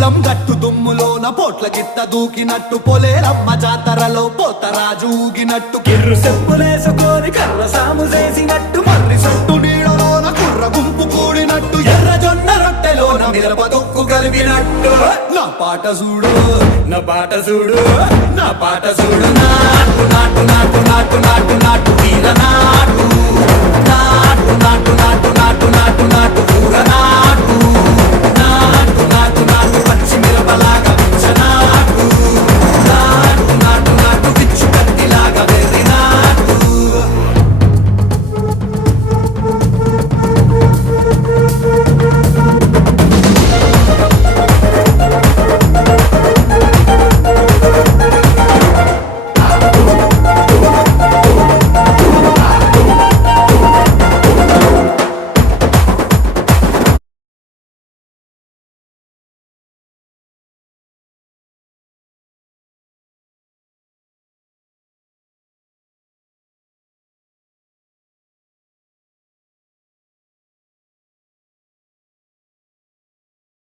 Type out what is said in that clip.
పొలం గట్టు దుమ్ములోన పోట్ల గిట్ట దూకినట్టు పొలేరమ్మ జాతరలో పోతరాజు ఊగినట్టు కిర్రు చెప్పులేసుకొని కర్ర సాము చేసినట్టు మర్రి సొట్టు నీడలోన కుర్ర గుంపు కూడినట్టు ఎర్ర జొన్న రొట్టెలోన మిరప దొక్కు కలిపినట్టు నా పాట చూడు నా పాట చూడు నా పాట చూడు నాటు నాటు నాటు నాటు నాటు నాటు వీర నాటు నాటు నాటు నాటు నాటు నాటు నాటు నాటు